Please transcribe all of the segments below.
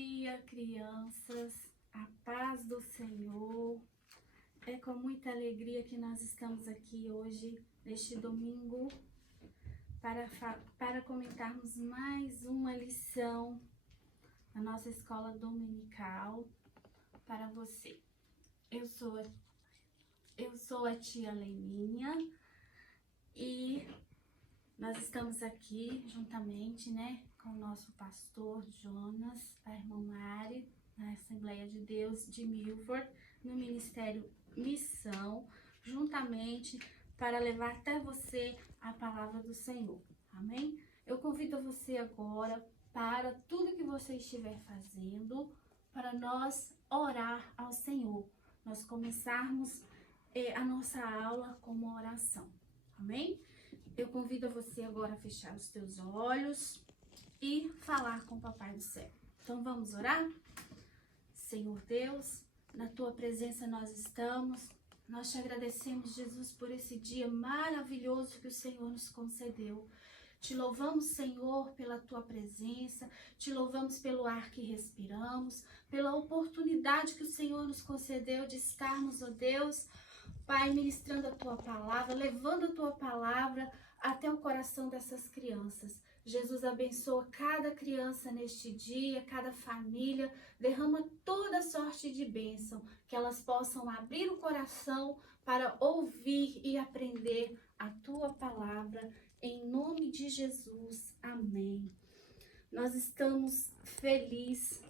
dia, crianças. A paz do Senhor. É com muita alegria que nós estamos aqui hoje, neste domingo, para comentarmos mais uma lição da nossa escola dominical para você. Eu sou a tia Leninha e nós estamos aqui juntamente, com o nosso pastor Jonas, a irmã Mari, na Assembleia de Deus de Milford, no Ministério Missão, juntamente para levar até você a palavra do Senhor. Amém? Eu convido você agora para tudo que você estiver fazendo, para nós orar ao Senhor. Nós começarmos a nossa aula com uma oração. Amém? Eu convido você agora a fechar os teus olhos e falar com o Papai do Céu. Então vamos orar? Senhor Deus, na Tua presença nós estamos. Nós te agradecemos, Jesus, por esse dia maravilhoso que o Senhor nos concedeu. Te louvamos, Senhor, pela Tua presença. Te louvamos pelo ar que respiramos, pela oportunidade que o Senhor nos concedeu de estarmos, ó Deus, Pai, ministrando a Tua palavra, levando a Tua palavra até o coração dessas crianças. Jesus, abençoa cada criança neste dia, cada família, derrama toda sorte de bênção, que elas possam abrir o coração para ouvir e aprender a Tua palavra, em nome de Jesus. Amém. Nós estamos felizes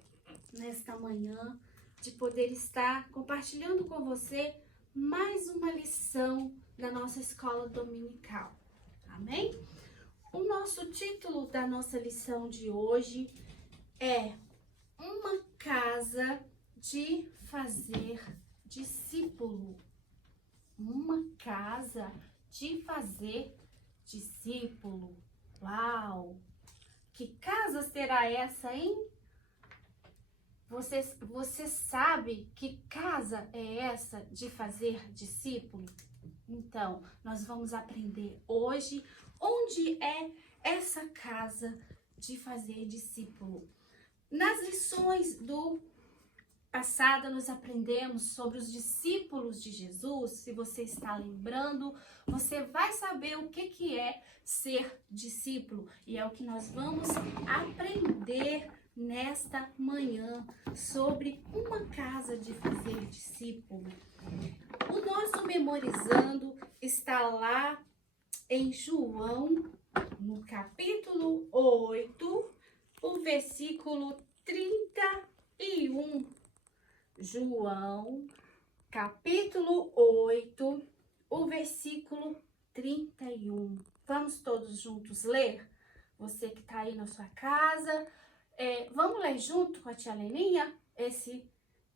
nesta manhã de poder estar compartilhando com você mais uma lição da nossa escola dominical. Amém? O nosso título da nossa lição de hoje é Uma Casa de Fazer Discípulo. Uma casa de fazer discípulo. Uau! Que casa será essa, hein? Você sabe que casa é essa de fazer discípulo? Então, nós vamos aprender hoje onde é essa casa de fazer discípulo. Nas lições do passado, nós aprendemos sobre os discípulos de Jesus. Se você está lembrando, você vai saber o que é ser discípulo. E é o que nós vamos aprender nesta manhã sobre uma casa de fazer discípulo. O nosso memorizando está lá em João, no capítulo 8, o versículo 31. João, capítulo 8, o versículo 31. Vamos todos juntos ler? Você que está aí na sua casa, vamos ler junto com a tia Leninha esse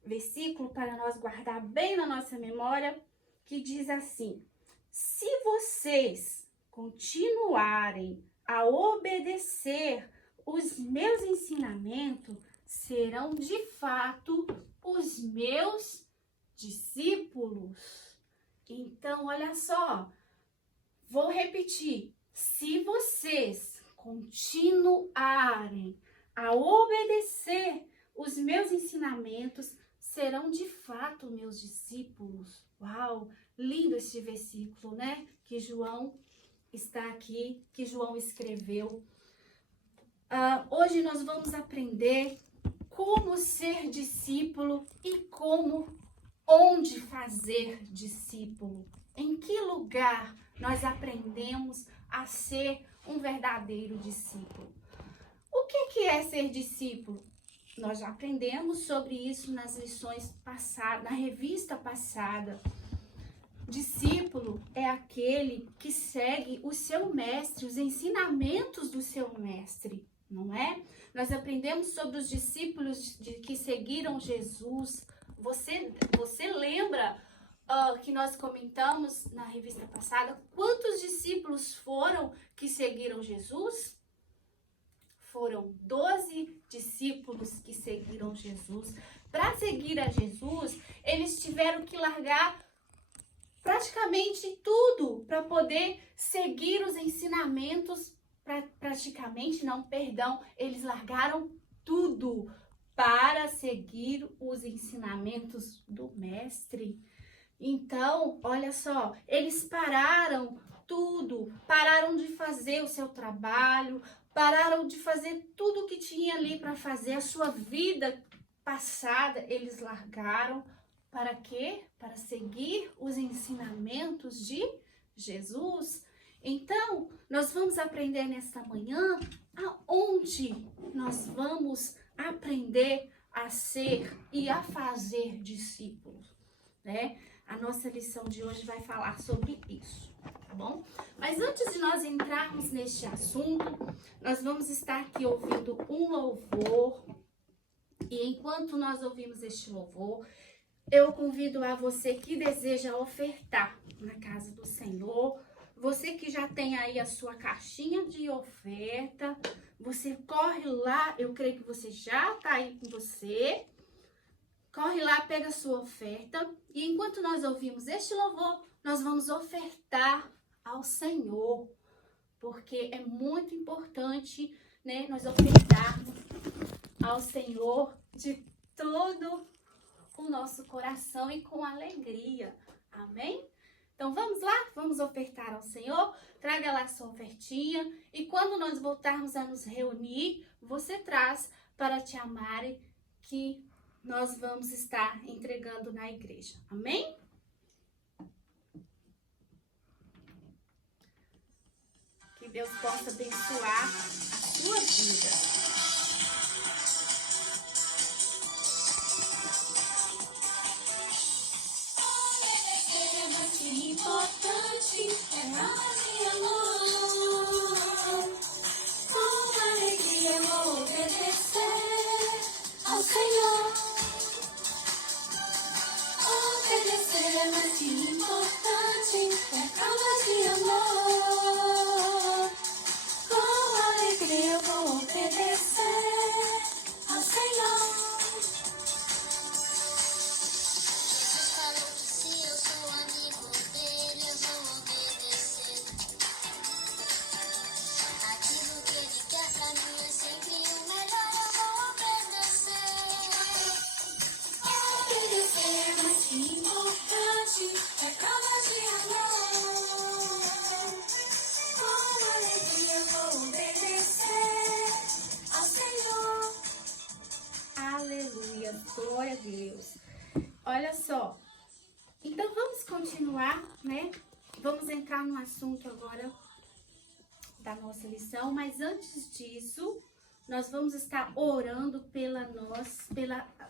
versículo para nós guardar bem na nossa memória, que diz assim: se vocês continuarem a obedecer os meus ensinamentos, serão de fato os meus discípulos. Então, olha só, vou repetir: se vocês continuarem a obedecer os meus ensinamentos, serão de fato meus discípulos. Uau, lindo esse versículo, que João está aqui, que João escreveu. Hoje nós vamos aprender como ser discípulo e onde fazer discípulo. Em que lugar nós aprendemos a ser um verdadeiro discípulo? O que é ser discípulo? Nós já aprendemos sobre isso nas lições passadas, na revista passada. Discípulo é aquele que segue o seu mestre, os ensinamentos do seu mestre, não é? Nós aprendemos sobre os discípulos que seguiram Jesus. Você lembra que nós comentamos na revista passada quantos discípulos foram que seguiram Jesus? Foram 12 discípulos que seguiram Jesus. Para seguir a Jesus, eles tiveram que largar praticamente tudo para poder seguir os ensinamentos. Eles largaram tudo para seguir os ensinamentos do mestre. Então, olha só, eles pararam tudo, pararam de fazer o seu trabalho, pararam de fazer tudo o que tinha ali para fazer, a sua vida passada, eles largaram. Para quê? Para seguir os ensinamentos de Jesus. Então, nós vamos aprender nesta manhã aonde nós vamos aprender a ser e a fazer discípulos, né? A nossa lição de hoje vai falar sobre isso, tá bom? Mas antes de nós entrarmos neste assunto, nós vamos estar aqui ouvindo um louvor. E enquanto nós ouvimos este louvor, eu convido a você que deseja ofertar na casa do Senhor, você que já tem aí a sua caixinha de oferta, você corre lá, eu creio que você já tá aí com você. Corre lá, pega a sua oferta e enquanto nós ouvimos este louvor, nós vamos ofertar ao Senhor, porque é muito importante, né, nós ofertarmos ao Senhor de todo o nosso coração e com alegria, amém? Então vamos lá, vamos ofertar ao Senhor, traga lá a sua ofertinha e quando nós voltarmos a nos reunir, você traz para te amarem que nós vamos estar entregando na igreja. Amém? Que Deus possa abençoar a sua vida. Importante é a minha amor. Com alegria eu vou obedecer ao Senhor. Obedecer é mais que importante, é prova de amor. Com alegria eu vou obedecer ao Senhor. Jesus falou que se eu sou amigo dele, eu vou obedecer. Aquilo que ele quer pra mim é sempre o melhor, eu vou obedecer. Obedecer é mais que importante, é prova de amor. Com alegria eu vou obedecer ao Senhor. Aleluia, glória a Deus. Olha só, então vamos continuar, né? Vamos entrar no assunto agora da nossa lição, mas antes disso, nós vamos estar orando pela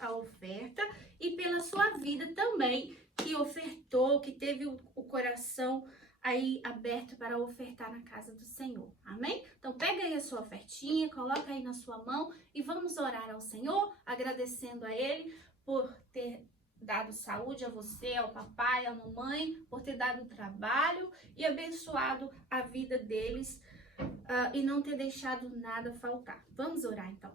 a oferta e pela sua vida também, que ofertou, que teve o coração aí aberto para ofertar na casa do Senhor, amém? Então pega aí a sua ofertinha, coloca aí na sua mão e vamos orar ao Senhor, agradecendo a Ele por ter dado saúde a você, ao papai, à mamãe, por ter dado trabalho e abençoado a vida deles e não ter deixado nada faltar. Vamos orar então.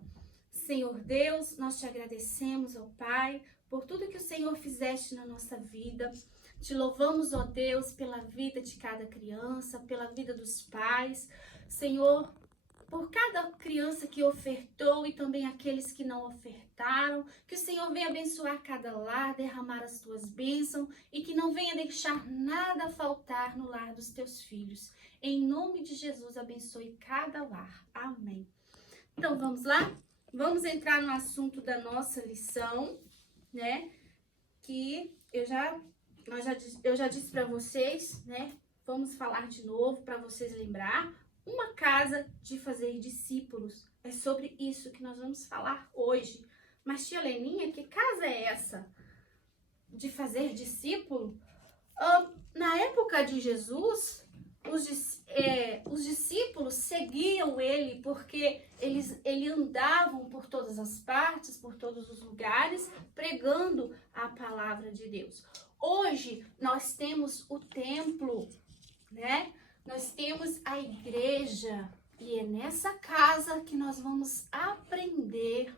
Senhor Deus, nós te agradecemos, ó Pai, por tudo que o Senhor fizeste na nossa vida. Te louvamos, ó Deus, pela vida de cada criança, pela vida dos pais. Senhor, por cada criança que ofertou e também aqueles que não ofertaram, que o Senhor venha abençoar cada lar, derramar as tuas bênçãos e que não venha deixar nada faltar no lar dos teus filhos. Em nome de Jesus, abençoe cada lar. Amém. Então, vamos lá? Vamos entrar no assunto da nossa lição, né? Que eu já disse para vocês, né? Vamos falar de novo para vocês lembrar. Uma casa de fazer discípulos. É sobre isso que nós vamos falar hoje. Mas tia Leninha, que casa é essa? De fazer discípulo? Na época de Jesus, os discípulos seguiam ele porque eles andavam por todas as partes, por todos os lugares, pregando a palavra de Deus. Hoje nós temos o templo, né? Nós temos a igreja e é nessa casa que nós vamos aprender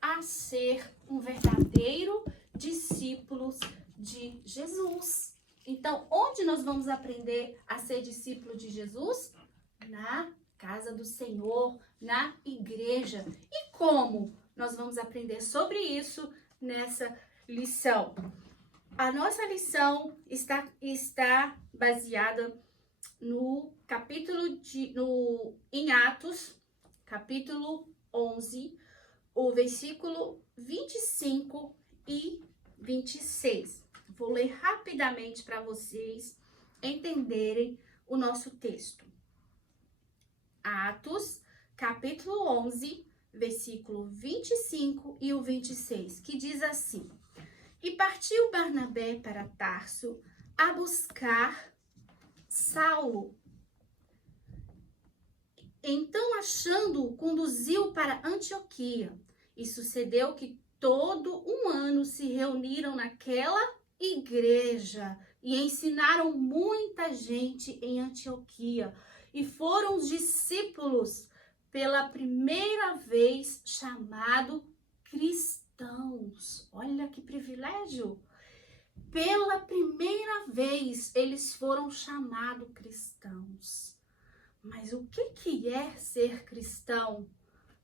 a ser um verdadeiro discípulo de Jesus. Então, onde nós vamos aprender a ser discípulo de Jesus? Na casa do Senhor, na igreja. E como nós vamos aprender sobre isso nessa lição. A nossa lição está baseada no em Atos, capítulo 11, o versículo 25 e 26. Vou ler rapidamente para vocês entenderem o nosso texto. Atos, capítulo 11, versículo 25 e o 26, que diz assim: E partiu Barnabé para Tarso a buscar Saulo. Então, achando-o, conduziu para Antioquia. E sucedeu que todo um ano se reuniram naquela igreja e ensinaram muita gente em Antioquia. E foram os discípulos pela primeira vez chamados cristãos. Olha que privilégio! Pela primeira vez eles foram chamados cristãos. Mas o que é ser cristão,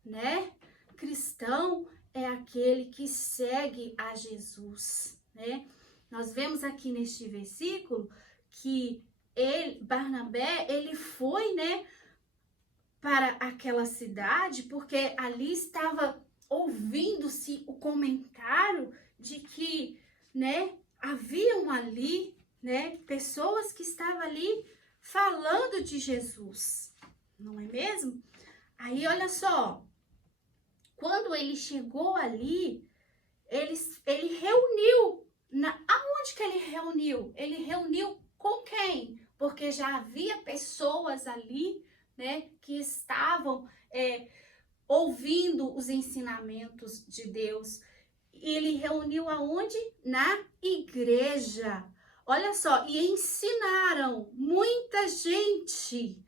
né? Cristão é aquele que segue a Jesus, né? Nós vemos aqui neste versículo que Barnabé, ele foi, né, para aquela cidade, porque ali estava ouvindo-se o comentário de que, né, haviam ali, né, pessoas que estavam ali falando de Jesus, não é mesmo? Aí, olha só, quando ele chegou ali, ele reuniu, aonde que ele reuniu? Ele reuniu com quem? Porque já havia pessoas ali, né, que estavam ouvindo os ensinamentos de Deus. Ele reuniu aonde? Na igreja. Olha só, e ensinaram muita gente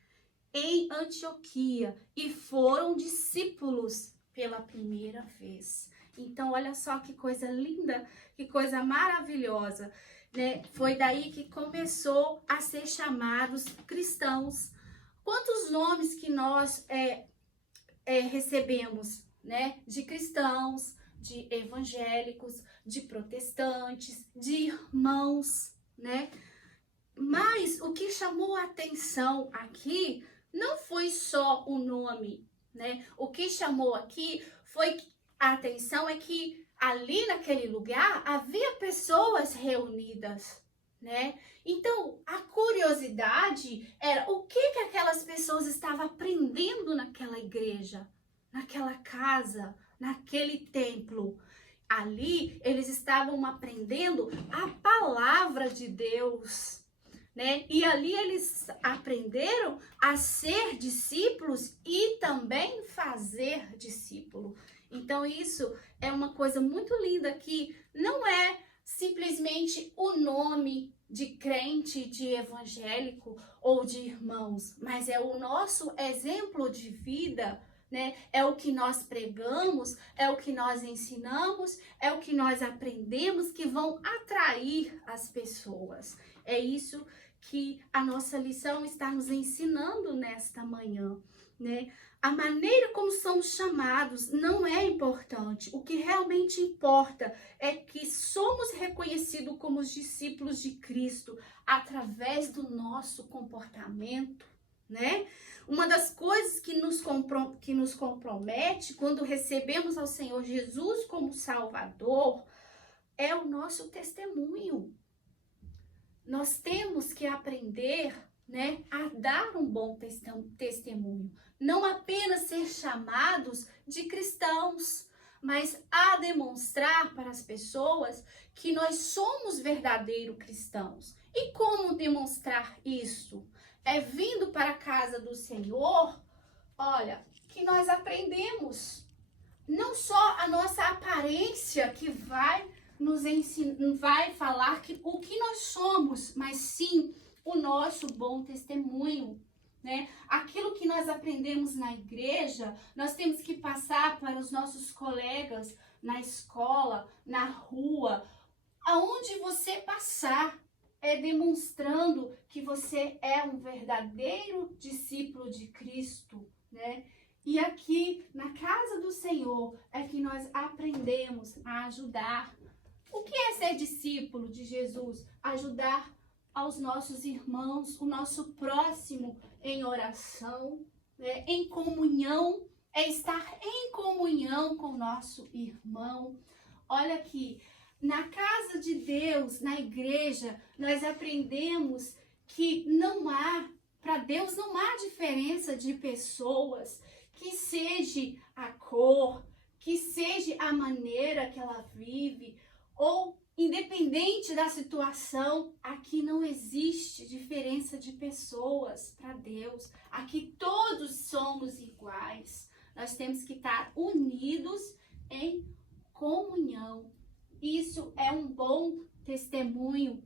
em Antioquia e foram discípulos pela primeira vez. Então, olha só que coisa linda, que coisa maravilhosa, né? Foi daí que começou a ser chamados cristãos. Quantos nomes que nós recebemos, né? De cristãos, de evangélicos, de protestantes, de irmãos, né? Mas o que chamou a atenção aqui não foi só o nome, né? O que chamou aqui foi a atenção é que ali naquele lugar havia pessoas reunidas, né? Então, a curiosidade era o que aquelas pessoas estavam aprendendo naquela igreja, naquela casa, naquele templo. Ali, eles estavam aprendendo a palavra de Deus, né? E ali eles aprenderam a ser discípulos e também fazer discípulo. Então, isso é uma coisa muito linda que não é simplesmente o nome de crente, de evangélico ou de irmãos, mas é o nosso exemplo de vida, né? É o que nós pregamos, é o que nós ensinamos, é o que nós aprendemos que vão atrair as pessoas. É isso que a nossa lição está nos ensinando nesta manhã, né? A maneira como somos chamados não é importante. O que realmente importa é que somos reconhecidos como os discípulos de Cristo através do nosso comportamento, né? Uma das coisas que nos compromete quando recebemos ao Senhor Jesus como Salvador é o nosso testemunho. Nós temos que aprender, né, a dar um bom testemunho. Não apenas ser chamados de cristãos, mas a demonstrar para as pessoas que nós somos verdadeiros cristãos. E como demonstrar isso? É vindo para a casa do Senhor, olha, que nós aprendemos. Não só a nossa aparência que vai nos ensinar, vai falar o que nós somos, mas sim o nosso bom testemunho, né? Aquilo que nós aprendemos na igreja, nós temos que passar para os nossos colegas na escola, na rua, aonde você passar, demonstrando que você é um verdadeiro discípulo de Cristo, né? E aqui na casa do Senhor é que nós aprendemos a ajudar. O que é ser discípulo de Jesus? Ajudar aos nossos irmãos, o nosso próximo em oração, né? Em comunhão, é estar em comunhão com o nosso irmão. Olha aqui, na casa de Deus, na igreja, nós aprendemos que para Deus não há diferença de pessoas, que seja a cor, que seja a maneira que ela vive, ou independente da situação, aqui não existe diferença de pessoas para Deus. Aqui todos somos iguais. Nós temos que estar unidos em comunhão. Isso é um bom testemunho,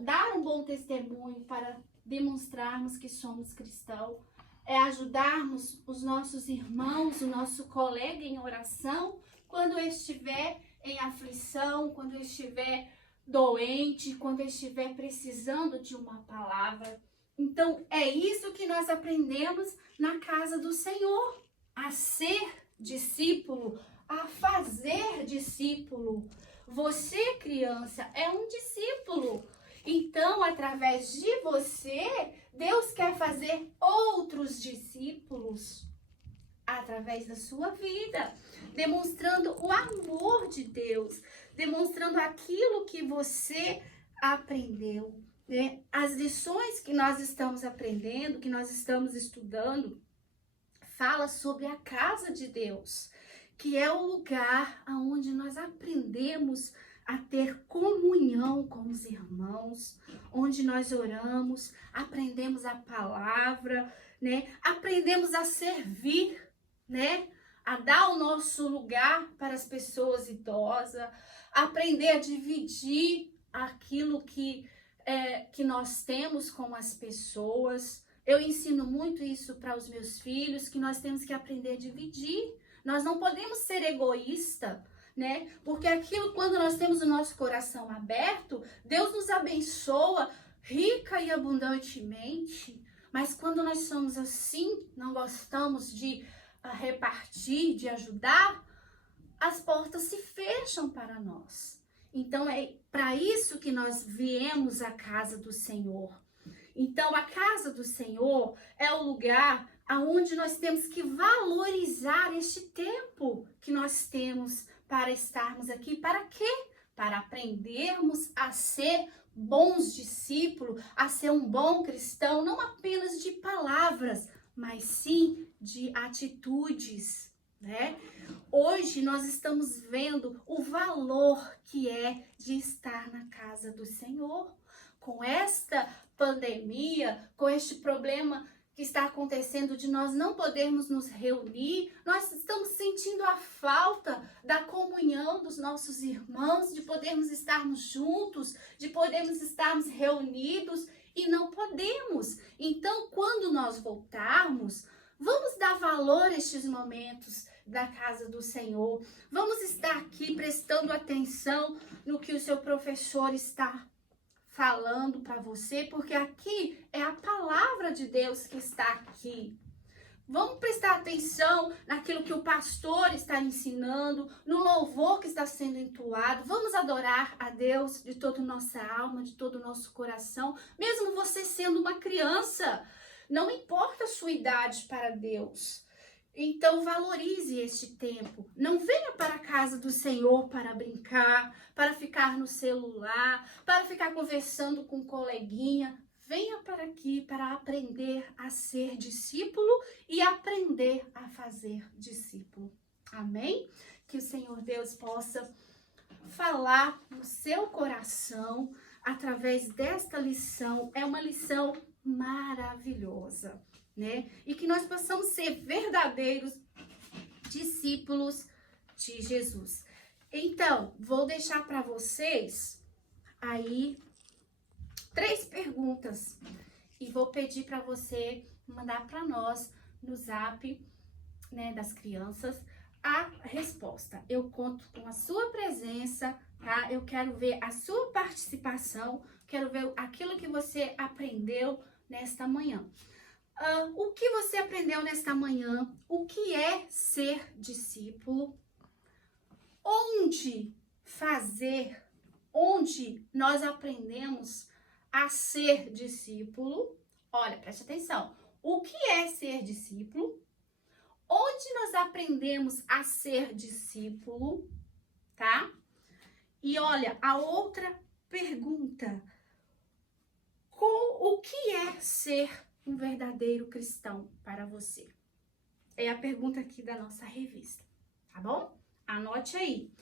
dar um bom testemunho para demonstrarmos que somos cristãos. É ajudarmos os nossos irmãos, o nosso colega em oração, quando estiver em aflição, quando estiver doente, quando estiver precisando de uma palavra. Então, é isso que nós aprendemos na casa do Senhor, a ser discípulo, a fazer discípulo. Você, criança, é um discípulo. Então, através de você, Deus quer fazer outros discípulos através da sua vida, demonstrando o amor de Deus, demonstrando aquilo que você aprendeu, né? As lições que nós estamos aprendendo, que nós estamos estudando, fala sobre a casa de Deus, que é o lugar onde nós aprendemos a ter comunhão com os irmãos, onde nós oramos, aprendemos a palavra, né? Aprendemos a servir, né? A dar o nosso lugar para as pessoas idosas, aprender a dividir aquilo que nós temos com as pessoas. Eu ensino muito isso para os meus filhos, que nós temos que aprender a dividir. Nós não podemos ser egoísta, né? Porque aquilo, quando nós temos o nosso coração aberto, Deus nos abençoa rica e abundantemente. Mas quando nós somos assim, não gostamos de repartir, de ajudar, as portas se fecham para nós. Então é para isso que nós viemos à casa do Senhor. Então a casa do Senhor é o lugar aonde nós temos que valorizar este tempo que nós temos para estarmos aqui. Para quê? Para aprendermos a ser bons discípulos, a ser um bom cristão, não apenas de palavras, mas sim de atitudes, né? Hoje nós estamos vendo o valor que é de estar na casa do Senhor. Com esta pandemia, com este problema que está acontecendo de nós não podermos nos reunir, nós estamos sentindo a falta da comunhão dos nossos irmãos, de podermos estarmos juntos, de podermos estarmos reunidos, e não podemos. Então, quando nós voltarmos, vamos dar valor a estes momentos da casa do Senhor. Vamos estar aqui prestando atenção no que o seu professor está falando para você, porque aqui é a palavra de Deus que está aqui. Vamos prestar atenção naquilo que o pastor está ensinando, no louvor que está sendo entoado. Vamos adorar a Deus de toda a nossa alma, de todo o nosso coração, mesmo você sendo uma criança. Não importa a sua idade para Deus. Então valorize este tempo. Não venha para a casa do Senhor para brincar, para ficar no celular, para ficar conversando com um coleguinha. Venha para aqui para aprender a ser discípulo e aprender a fazer discípulo. Amém? Que o Senhor Deus possa falar no seu coração através desta lição. É uma lição maravilhosa, né? E que nós possamos ser verdadeiros discípulos de Jesus. Então, vou deixar para vocês aí 3 perguntas e vou pedir para você mandar para nós no zap, né, das crianças, a resposta. Eu conto com a sua presença, tá? Eu quero ver a sua participação, quero ver aquilo que você aprendeu nesta manhã. O que você aprendeu nesta manhã? O que é ser discípulo? Onde nós aprendemos a ser discípulo? Olha, preste atenção. O que é ser discípulo? Onde nós aprendemos a ser discípulo, tá? E olha, a outra pergunta. O que é ser um verdadeiro cristão para você? É a pergunta aqui da nossa revista, tá bom? Anote aí.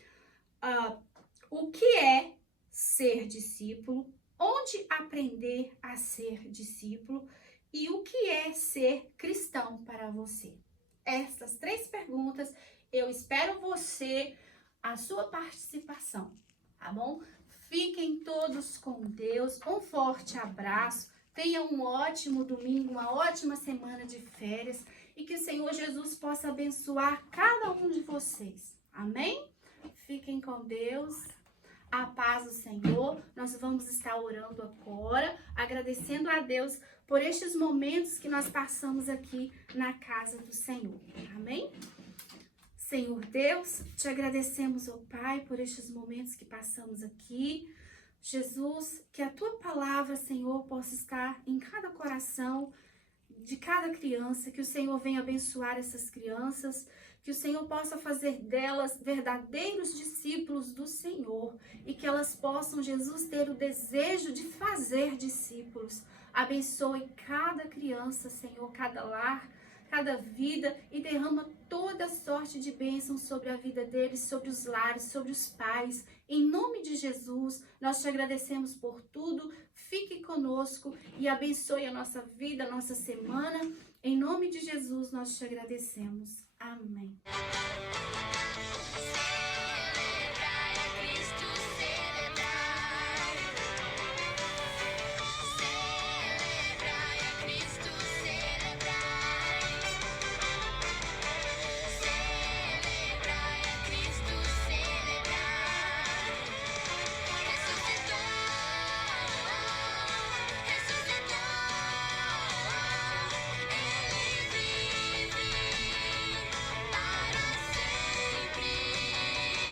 O que é ser discípulo? Onde aprender a ser discípulo? E o que é ser cristão para você? Essas 3 perguntas, eu espero a sua participação, tá bom? Fiquem todos com Deus, um forte abraço, tenham um ótimo domingo, uma ótima semana de férias e que o Senhor Jesus possa abençoar cada um de vocês, amém? Fiquem com Deus, a paz do Senhor. Nós vamos estar orando agora, agradecendo a Deus por estes momentos que nós passamos aqui na casa do Senhor, amém? Senhor Deus, te agradecemos, ó Pai, por estes momentos que passamos aqui. Jesus, que a tua palavra, Senhor, possa estar em cada coração de cada criança, que o Senhor venha abençoar essas crianças, que o Senhor possa fazer delas verdadeiros discípulos do Senhor e que elas possam, Jesus, ter o desejo de fazer discípulos. Abençoe cada criança, Senhor, cada lar, cada vida e derrama toda sorte de bênção sobre a vida deles, sobre os lares, sobre os pais. Em nome de Jesus, nós te agradecemos por tudo. Fique conosco e abençoe a nossa vida, a nossa semana. Em nome de Jesus, nós te agradecemos. Amém.